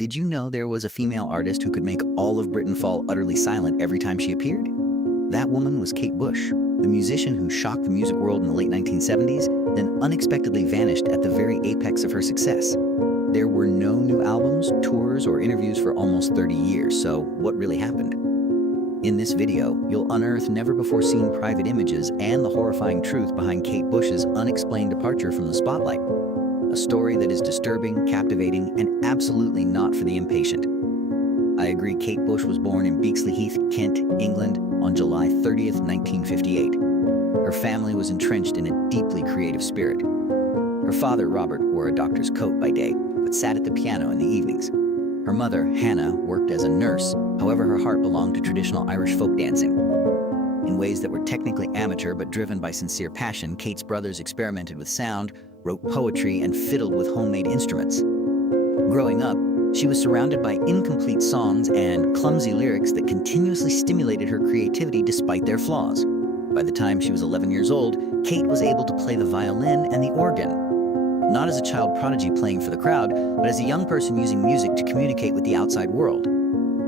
Did you know there was a female artist who could make all of Britain fall utterly silent every time she appeared? That woman was Kate Bush, the musician who shocked the music world in the late 1970s, then unexpectedly vanished at the very apex of her success. There were no new albums, tours, or interviews for almost 30 years, so what really happened? In this video, you'll unearth never-before-seen private images and the horrifying truth behind Kate Bush's unexplained departure from the spotlight. A story that is disturbing, captivating, and absolutely not for the impatient. I agree, Kate Bush was born in Beaksley Heath, Kent, England, on July 30th, 1958. Her family was entrenched in a deeply creative spirit. Her father, Robert, wore a doctor's coat by day, but sat at the piano in the evenings. Her mother, Hannah, worked as a nurse, however her heart belonged to traditional Irish folk dancing. In ways that were technically amateur but driven by sincere passion, Kate's brothers experimented with sound, wrote poetry, and fiddled with homemade instruments. Growing up, she was surrounded by incomplete songs and clumsy lyrics that continuously stimulated her creativity despite their flaws. By the time she was 11 years old, Kate was able to play the violin and the organ. Not as a child prodigy playing for the crowd, but as a young person using music to communicate with the outside world.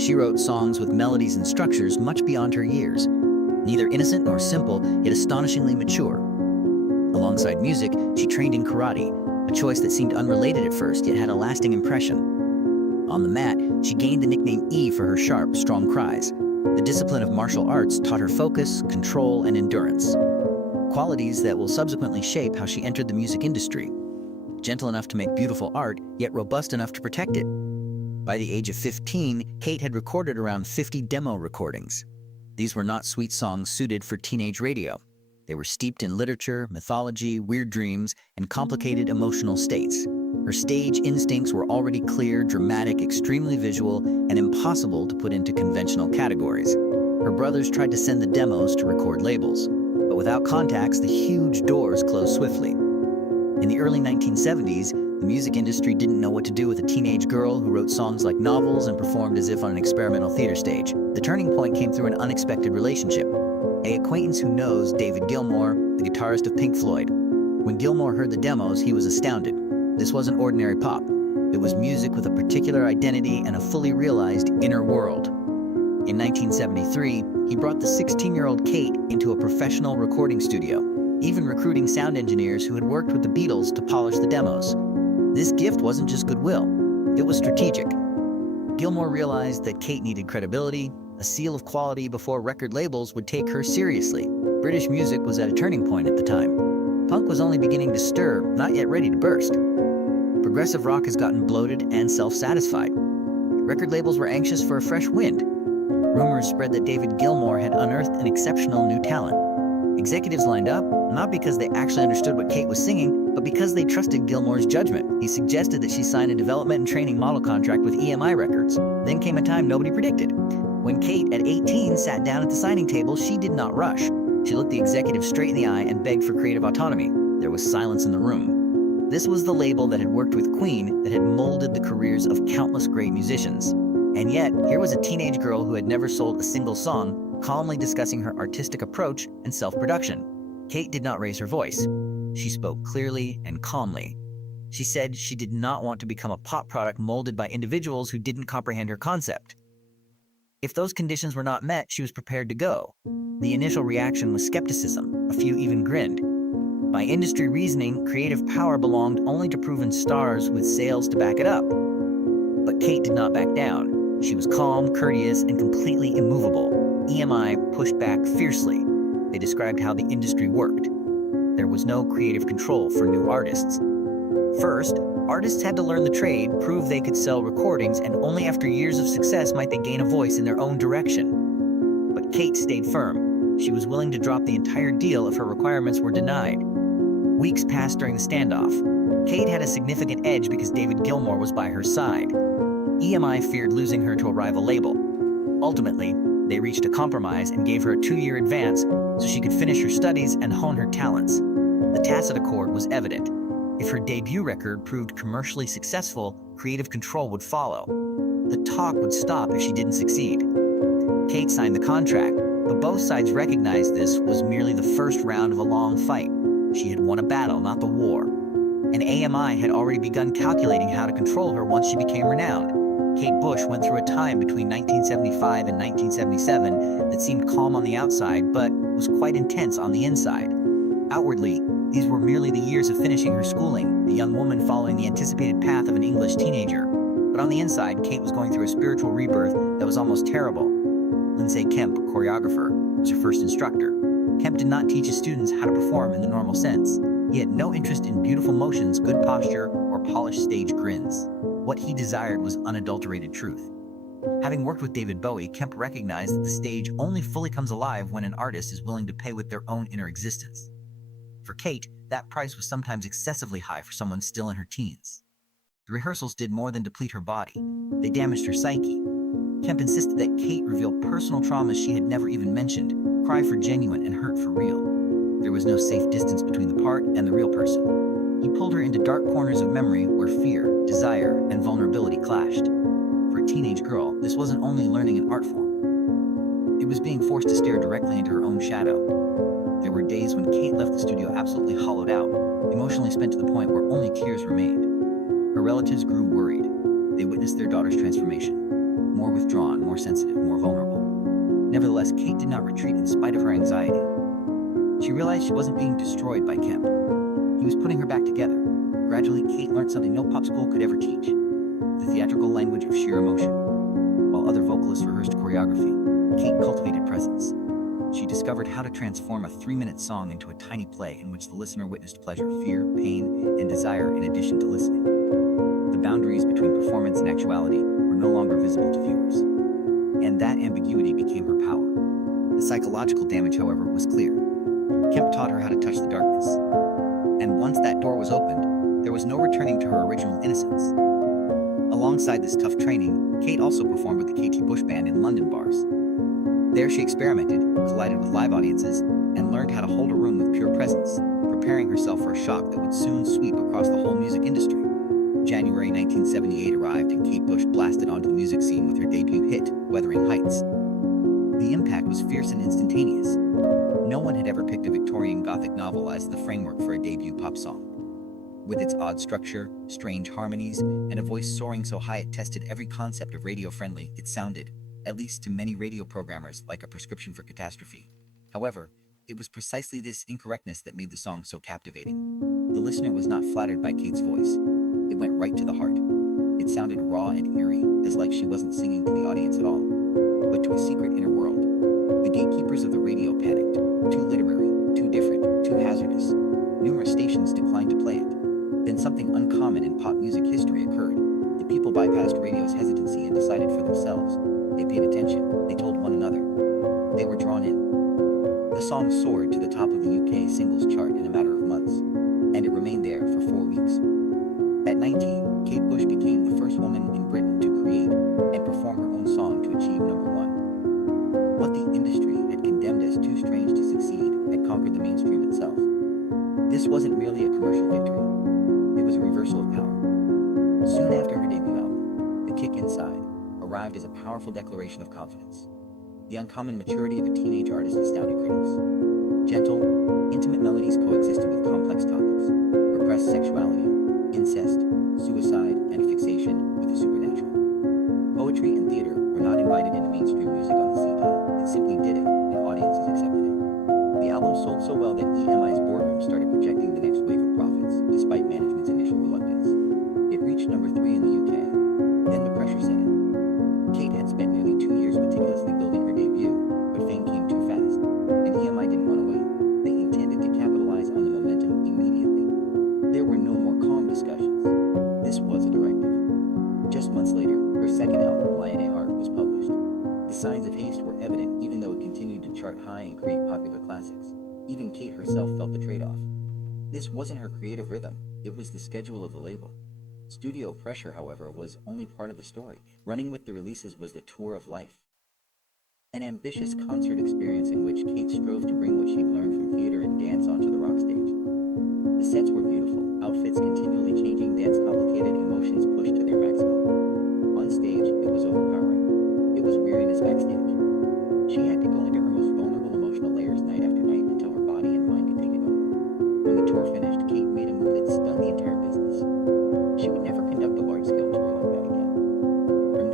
She wrote songs with melodies and structures much beyond her years. Neither innocent nor simple, yet astonishingly mature. Alongside music, she trained in karate, a choice that seemed unrelated at first, yet had a lasting impression. On the mat, she gained the nickname E for her sharp, strong cries. The discipline of martial arts taught her focus, control, and endurance. Qualities that will subsequently shape how she entered the music industry. Gentle enough to make beautiful art, yet robust enough to protect it. By the age of 15, Kate had recorded around 50 demo recordings. These were not sweet songs suited for teenage radio. They were steeped in literature, mythology, weird dreams, and complicated emotional states. Her stage instincts were already clear, dramatic, extremely visual, and impossible to put into conventional categories. Her brothers tried to send the demos to record labels, but without contacts, the huge doors closed swiftly. In the early 1970s, the music industry didn't know what to do with a teenage girl who wrote songs like novels and performed as if on an experimental theater stage. The turning point came through an unexpected relationship. An acquaintance who knows David Gilmour, the guitarist of Pink Floyd. When Gilmour heard the demos, he was astounded. This wasn't ordinary pop. It was music with a particular identity and a fully realized inner world. In 1973, he brought the 16-year-old Kate into a professional recording studio, even recruiting sound engineers who had worked with the Beatles to polish the demos. This gift wasn't just goodwill, it was strategic. Gilmour realized that Kate needed credibility, a seal of quality before record labels would take her seriously. British music was at a turning point at the time. Punk was only beginning to stir, not yet ready to burst. Progressive rock has gotten bloated and self-satisfied. Record labels were anxious for a fresh wind. Rumors spread that David Gilmour had unearthed an exceptional new talent. Executives lined up, not because they actually understood what Kate was singing, but because they trusted Gilmour's judgment. He suggested that she sign a development and training model contract with EMI Records. Then came a time nobody predicted. When Kate, at 18, sat down at the signing table, she did not rush. She looked the executive straight in the eye and begged for creative autonomy. There was silence in the room. This was the label that had worked with Queen, that had molded the careers of countless great musicians. And yet, here was a teenage girl who had never sold a single song, calmly discussing her artistic approach and self-production. Kate did not raise her voice. She spoke clearly and calmly. She said she did not want to become a pop product molded by individuals who didn't comprehend her concept. If those conditions were not met, she was prepared to go. The initial reaction was skepticism. A few even grinned. By industry reasoning, creative power belonged only to proven stars with sales to back it up. But Kate did not back down. She was calm, courteous, and completely immovable. EMI pushed back fiercely. They described how the industry worked. There was no creative control for new artists. First, artists had to learn the trade, prove they could sell recordings, and only after years of success might they gain a voice in their own direction. But Kate stayed firm. She was willing to drop the entire deal if her requirements were denied. Weeks passed during the standoff. Kate had a significant edge because David Gilmour was by her side. EMI feared losing her to a rival label. Ultimately, they reached a compromise and gave her a 2-year advance so she could finish her studies and hone her talents. The tacit accord was evident. If her debut record proved commercially successful, creative control would follow. The talk would stop if she didn't succeed. Kate signed the contract, but both sides recognized this was merely the first round of a long fight. She had won a battle, not the war. And AMI had already begun calculating how to control her once she became renowned. Kate Bush went through a time between 1975 and 1977 that seemed calm on the outside, but was quite intense on the inside. Outwardly, these were merely the years of finishing her schooling, a young woman following the anticipated path of an English teenager. But on the inside, Kate was going through a spiritual rebirth that was almost terrible. Lindsay Kemp, choreographer, was her first instructor. Kemp did not teach his students how to perform in the normal sense. He had no interest in beautiful motions, good posture, or polished stage grins. What he desired was unadulterated truth. Having worked with David Bowie, Kemp recognized that the stage only fully comes alive when an artist is willing to pay with their own inner existence. For Kate, that price was sometimes excessively high for someone still in her teens. The rehearsals did more than deplete her body. They damaged her psyche. Kemp insisted that Kate reveal personal traumas she had never even mentioned, cry for genuine and hurt for real. There was no safe distance between the part and the real person. He pulled her into dark corners of memory where fear, desire, and vulnerability clashed. For a teenage girl, this wasn't only learning an art form. It was being forced to stare directly into her own shadow. There were days when Kate left the studio absolutely hollowed out, emotionally spent to the point where only tears remained. Her relatives grew worried. They witnessed their daughter's transformation. More withdrawn, more sensitive, more vulnerable. Nevertheless, Kate did not retreat in spite of her anxiety. She realized she wasn't being destroyed by Kemp. He was putting her back together. Gradually, Kate learned something no pop school could ever teach: the theatrical language of sheer emotion. While other vocalists rehearsed choreography, Kate cultivated presence. She discovered how to transform a 3-minute song into a tiny play in which the listener witnessed pleasure, fear, pain, and desire in addition to listening. The boundaries between performance and actuality were no longer visible to viewers, and that ambiguity became her power. The psychological damage, however, was clear. Kemp taught her how to touch the darkness, and once that door was opened, there was no returning to her original innocence. Alongside this tough training, Kate also performed with the K.T. Bush Band in London bars. There she experimented, collided with live audiences, and learned how to hold a room with pure presence, preparing herself for a shock that would soon sweep across the whole music industry. January 1978 arrived and Kate Bush blasted onto the music scene with her debut hit, Wuthering Heights. The impact was fierce and instantaneous. No one had ever picked a Victorian Gothic novel as the framework for a debut pop song. With its odd structure, strange harmonies, and a voice soaring so high it tested every concept of radio-friendly, it sounded, at least to many radio programmers, like a prescription for catastrophe. However, it was precisely this incorrectness that made the song so captivating. The listener was not flattered by Kate's voice. It went right to the heart. It sounded raw and eerie, as like she wasn't singing to the audience at all, but to a secret inner world. The gatekeepers of the radio panicked. Too literary, too different, too hazardous. Numerous stations declined to play it. Then something uncommon in pop music history occurred. The people bypassed radio's hesitancy and decided for themselves. They paid attention. They told one another. They were drawn in. The song soared to the top of the UK singles chart in a matter of months, and it remained there for 4 weeks. At 19, Kate Bush became the first woman in Britain to create and perform her own song to achieve #1. What the industry had condemned as too strange to succeed had conquered the mainstream itself. This wasn't merely a commercial victory. It was a reversal of power. Soon after her debut album, The Kick Inside arrived as a powerful declaration of confidence. The uncommon maturity of a teenage artist astounded critics. Gentle, intimate melodies coexisted with complex topics: repressed sexuality, incest, suicide, and a fixation with the supernatural. Poetry and theater were not invited into mainstream music on the CD. It simply did it, and audiences accepted it. The album sold so well that EMI's boardroom started projecting the next wave of profits, despite management's initial reluctance. It reached #3 in the UK. Then the pressure set in. Kate had spent nearly 2 years meticulously building her debut, but fame came too fast, and EMI didn't run away. They intended to capitalize on the momentum immediately. There were no more calm discussions. This was a directive. Just months later, her second album, Lion A Heart, was published. The signs of haste were evident, even though it continued to chart high and create popular classics. Even Kate herself felt the trade-off. This wasn't her creative rhythm, it was the schedule of the label. Studio pressure, however, was only part of the story. Running with the releases was the tour of life. An ambitious concert experience in which Kate strove to bring what she'd learned from theater and dance onto the rock stage. The sets were beautiful, outfits continually changing, dance complicated, emotions pushed to their maximum. On stage, it was overpowering. It was weariness backstage. She had to go into her most vulnerable emotional layers night after night until her body and mind could take it no more. When the tour finished, Kate made a move that stunned the entire business. She would never conduct a large-scale tour like that again. From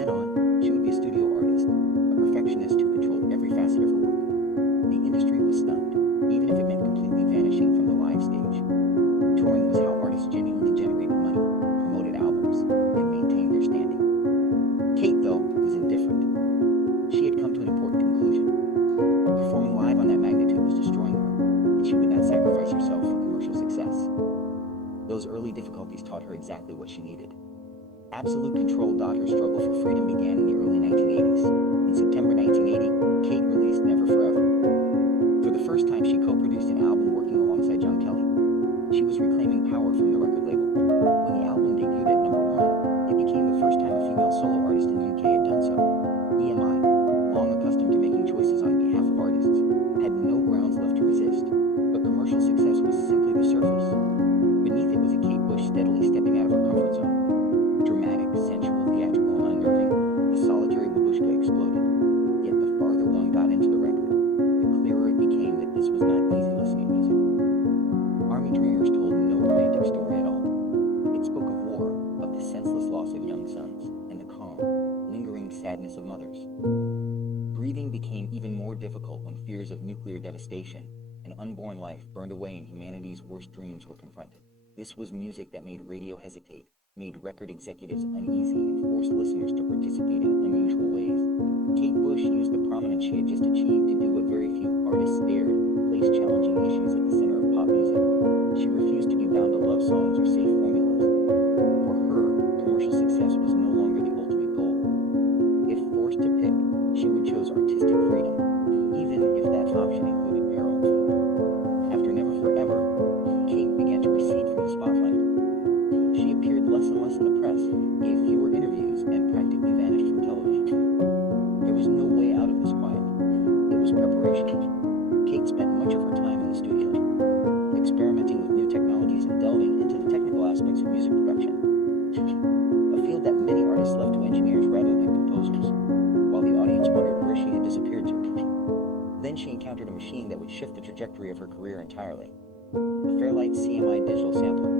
absolute control her struggle for freedom began in the early 1980s. In September 1980, Kate released Never Forever. For the first time, she co-produced an album working alongside John Kelly. She was reclaiming power from the record label. When the album debuted at number 1, it became the first time a female solo artist in the UK had done so. EMI, long accustomed to making choices on behalf of artists, had no grounds left to resist, but commercial success was simply the surface. Beneath it was a Kate Bush steadily stepping out of her comfort zone. Dramatic, sensual, theatrical, and unnerving, the solitary babushka exploded. Yet the farther one got into the record, the clearer it became that this was not easy listening music. Army Dreamers told no romantic story at all. It spoke of war, of the senseless loss of young sons, and the calm, lingering sadness of mothers. Breathing became even more difficult when fears of nuclear devastation and unborn life burned away and humanity's worst dreams were confronted. This was music that made radio hesitate, made record executives uneasy, and forced listeners to participate in unusual ways. Kate Bush used the prominence she had just achieved to do what very few artists dared, place challenging issues at the center of pop music. She refused to be bound to love songs or safe formulas. For her, commercial success was no longer the ultimate goal. If forced to pick, she would choose artistic freedom, even if that option included peril. After Never Forever, Kate began to recede from the spotlight. She appeared less and less in the press, gave fewer interviews, and practically vanished from television. There was no way out of this quiet. It was preparation. Kate spent much of her time in the studio, experimenting with new technologies and delving into the technical aspects of music production. A field that many artists left to engineers rather than composers, while the audience wondered where she had disappeared to. Then she encountered a machine that would shift the trajectory of her career entirely. The Fairlight CMI digital sampler.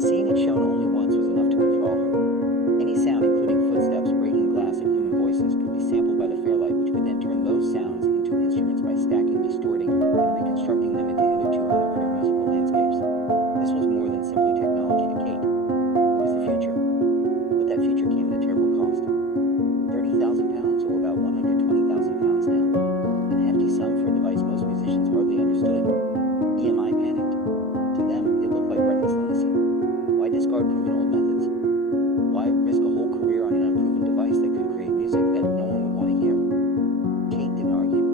Seeing it shown only once was enough to enthrall her. Any sound, including footsteps, breaking glass, and human voices, could be sampled by the Fairlight, which could then turn those sounds into instruments by stacking, distorting, and reconstructing them into hitherto unheard of musical landscapes. This was more than simply technology to Kate. It was the future. But that future came at a terrible cost. £30,000, or about £120,000 now. An hefty sum for a device most musicians hardly understood. EMI panicked. To them, it looked like reckless lunacy. Why discard proven old methods? Why risk a whole career on an unproven device that could create music that no one would want to hear? Kate didn't argue.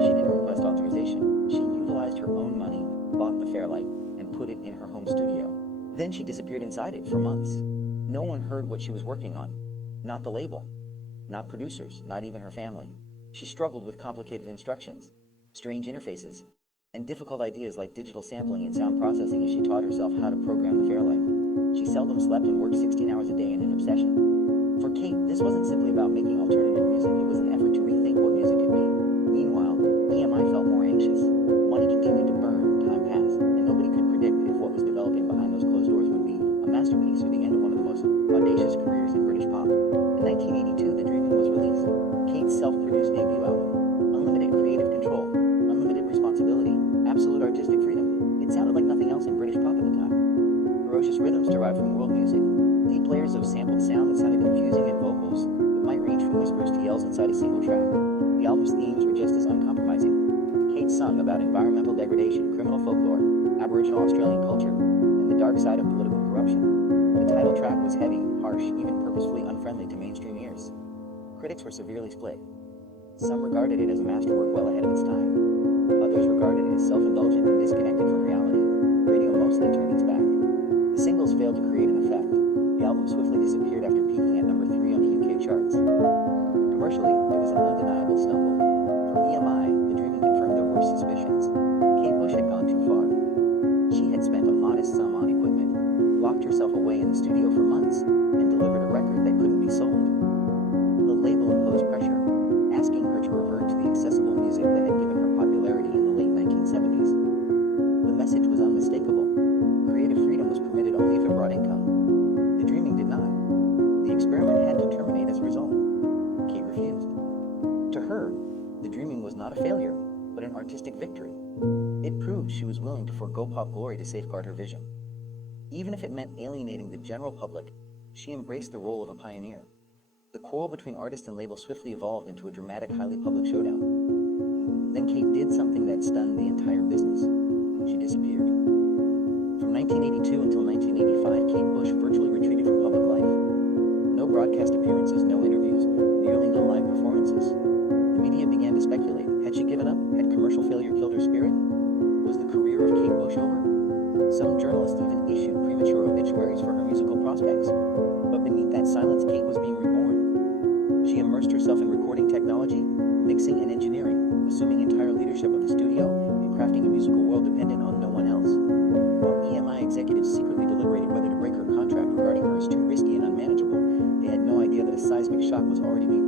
She didn't request authorization. She utilized her own money, bought the Fairlight, and put it in her home studio. Then she disappeared inside it for months. No one heard what she was working on. Not the label. Not producers. Not even her family. She struggled with complicated instructions, strange interfaces, and difficult ideas like digital sampling and sound processing as she taught herself how to program the Fairlight. She seldom slept and worked 16 hours a day in an obsession. For Kate, this wasn't simply about making alternative music, it was an effort to rethink what music could be. Meanwhile, EMI felt more anxious. Money continued to burn, time passed, and nobody could predict if what was developing behind those closed doors would be a masterpiece or the end of one of the most audacious careers in British pop. In 1982, The Dreaming was released. Kate's self-produced debut album. Unlimited creative control, unlimited responsibility, absolute artistic freedom. It sounded like nothing else in British pop at the time. Ferocious rhythms derived from world music, deep layers of sampled sound that sounded confusing, and vocals that might range from whispers to yells inside a single track. The album's themes were just as uncompromising. Kate sung about environmental degradation, criminal folklore, Aboriginal Australian culture, and the dark side of political corruption. The title track was heavy, harsh, even purposefully unfriendly to mainstream ears. Critics were severely split. Some regarded it as a masterwork well ahead of its time. Others regarded it as self-indulgent and disconnected from reality. Radio mostly turned its back. The singles failed to create an effect. The album swiftly disappeared after peaking at number 3 on the UK charts. Commercially, it was an undeniable stumble. For EMI, The Dreaming confirmed their worst suspicions. Kate Bush had gone too far. She had spent a modest sum on equipment, locked herself away in the studio for months, and delivered a record that couldn't be sold. The label imposed pressure, asking her to revert to the accessible music that had given her popularity in the late 1970s. The message was unmistakable. Creative freedom was permitted only if it brought income. The Dreaming did not. The experiment had to terminate as a result. Kate refused. To her, The Dreaming was not a failure, but an artistic victory. It proved she was willing to forego pop glory to safeguard her vision. Even if it meant alienating the general public, she embraced the role of a pioneer. The quarrel between artist and label swiftly evolved into a dramatic, highly public showdown. Then Kate did something that stunned the entire business. She disappeared. From 1982 until 1985, Kate Bush virtually retreated from public life. broadcast appearances, no interviews, nearly no live performances. The media began to speculate. Had she given up? Had commercial failure killed her spirit? Was the career of Kate Bush over? Some journalists even issued premature obituaries for her musical prospects. But beneath that silence, Kate was being reborn. She immersed herself in recording technology, mixing and engineering, assuming entire leadership of the studio, and crafting a musical world dependent on no one else. While EMI executives secretly deliberated whether to break her contract regarding her as too risky and unmanageable, they had no idea that a seismic shock was already being